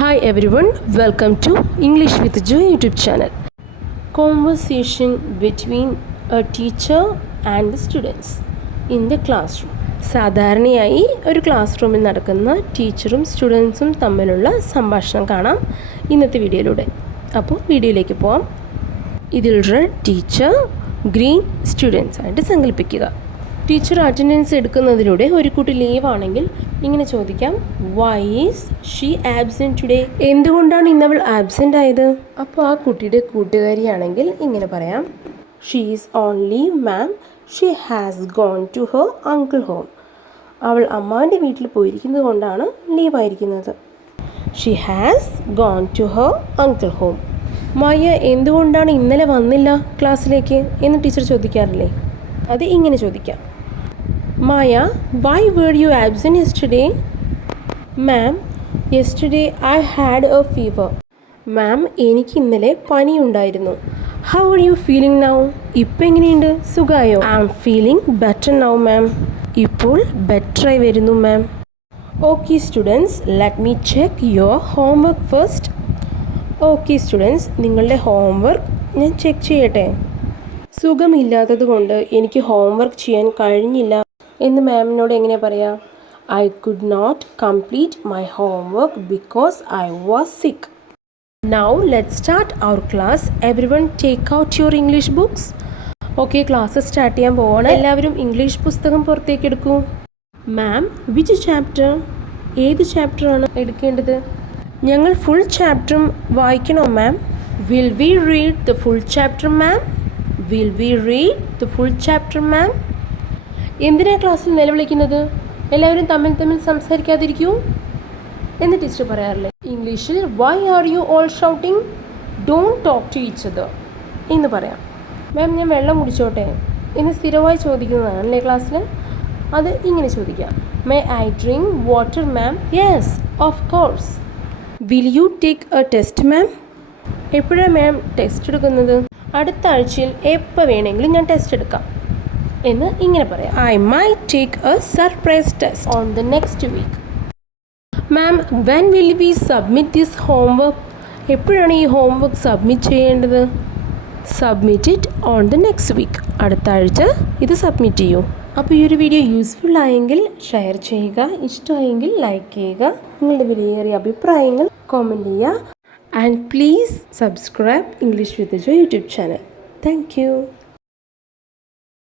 Hi everyone, welcome to English with Joy YouTube channel. Conversation between a teacher and the students in the classroom. സാധാരണയായി ഒരു class റൂമിൽ നടക്കുന്ന ടീച്ചറും സ്റ്റുഡൻസും തമ്മിലുള്ള സംഭാഷണം കാണാം ഇന്നത്തെ വീഡിയോയിലൂടെ. അപ്പോൾ വീഡിയോയിലേക്ക് പോവാം. ഇതിൽ റെഡ് ടീച്ചർ, ഗ്രീൻ സ്റ്റുഡൻസ് ആയിട്ട് സങ്കല്പിക്കുക. ടീച്ചർ അറ്റൻഡൻസ് എടുക്കുന്നതിലൂടെ ഒരു കുട്ടി ലീവ് ആണെങ്കിൽ ഇങ്ങനെ ചോദിക്കാം, why is she absent today? എന്തുകൊണ്ടാണ് ഇന്നവൾ ആബ്സെൻ്റ് ആയത്? അപ്പോൾ ആ കുട്ടിയുടെ കൂട്ടുകാരിയാണെങ്കിൽ ഇങ്ങനെ പറയാം, she is on leave ma'am, she has gone to her uncle home. അവൾ അമ്മാൻ്റെ വീട്ടിൽ പോയിരിക്കുന്നത് കൊണ്ടാണ് ലീവായിരിക്കുന്നത്. She has gone to her uncle home. Maya എന്തുകൊണ്ടാണ് ഇന്നലെ വന്നില്ല ക്ലാസ്സിലേക്ക് എന്ന് ടീച്ചർ ചോദിക്കാറില്ലേ? അത് ഇങ്ങനെ ചോദിക്കാം, Maya why were you absent yesterday? Ma'am yesterday I had a fever. Ma'am എനിക്ക് ഇന്നലെ പനിയുണ്ടായിരുന്നു. How are you feeling now? ഇപ്പം എങ്ങനെയുണ്ട്? സുഖമായോ? I am feeling better now ma'am. ഇപ്പോൾ ബെറ്ററായി വരുന്നു ma'am. Okay students, let me check your homework first. Okay students, നിങ്ങളുടെ ഹോംവർക്ക് ഞാൻ ചെക്ക് ചെയ്യട്ടെ. സുഖമില്ലാത്തത് കൊണ്ട് എനിക്ക് ഹോംവർക്ക് ചെയ്യാൻ കഴിഞ്ഞില്ല എന്ന് മാമിനോട് എങ്ങനെ പറയാം? I could not complete my homework because I was sick. Now let start our class. Everyone take out your English books. Okay, class start ചെയ്യാൻ പോവാണ്. എല്ലാവരും ഇംഗ്ലീഷ് പുസ്തകം പുറത്തേക്ക് എടുക്കൂ. Ma'am which chapter? ഏത് ചാപ്റ്ററാണ് എടുക്കേണ്ടത്? ഞങ്ങൾ ഫുൾ ചാപ്റ്ററും വായിക്കണോ ma'am? Will we read the full chapter ma'am? Will we read the full chapter ma'am? എന്തിനാ ക്ലാസ്സിൽ നിലവിളിക്കുന്നത്? എല്ലാവരും തമ്മിൽ സംസാരിക്കാതിരിക്കൂ എന്ന് ടീച്ചർ പറയാറില്ലേ? ഇംഗ്ലീഷിൽ why are you all shouting? Don't talk to each other എന്ന് പറയാം. മാം ഞാൻ വെള്ളം കുടിച്ചോട്ടെ എന്ന് സ്ഥിരമായി ചോദിക്കുന്നതാണ് അല്ലേ ക്ലാസ്സിൽ? അത് ഇങ്ങനെ ചോദിക്കാം, may I drink water ma'am? Yes of course. Will you take a test ma'am? എപ്പോഴാണ് മാം ടെസ്റ്റ് എടുക്കുന്നത്? അടുത്ത ആഴ്ചയിൽ എപ്പോൾ വേണമെങ്കിലും ഞാൻ ടെസ്റ്റ് എടുക്കാം എന്ന് ഇങ്ങനെ പറയാം. I might take a surprise test on the next week. Ma'am when will we submit this homework? എപ്പോഴാണ് ഈ ഹോംവർക്ക് സബ്മിറ്റ് ചെയ്യേണ്ടത്? Submit it on the next week. അടുത്ത ആഴ്ച ഇത് സബ്മിറ്റ് ചെയ്യൂ. അപ്പോൾ ഈ ഒരു വീഡിയോ യൂസ്ഫുൾ ആയെങ്കിൽ ഷെയർ ചെയ്യുക, ഇഷ്ടമായെങ്കിൽ ലൈക്ക് ചെയ്യുക, നിങ്ങളുടെ വിലയേറിയ അഭിപ്രായങ്ങൾ കമൻറ്റ് ചെയ്യുക. And please subscribe English with Joy YouTube channel. Thank you.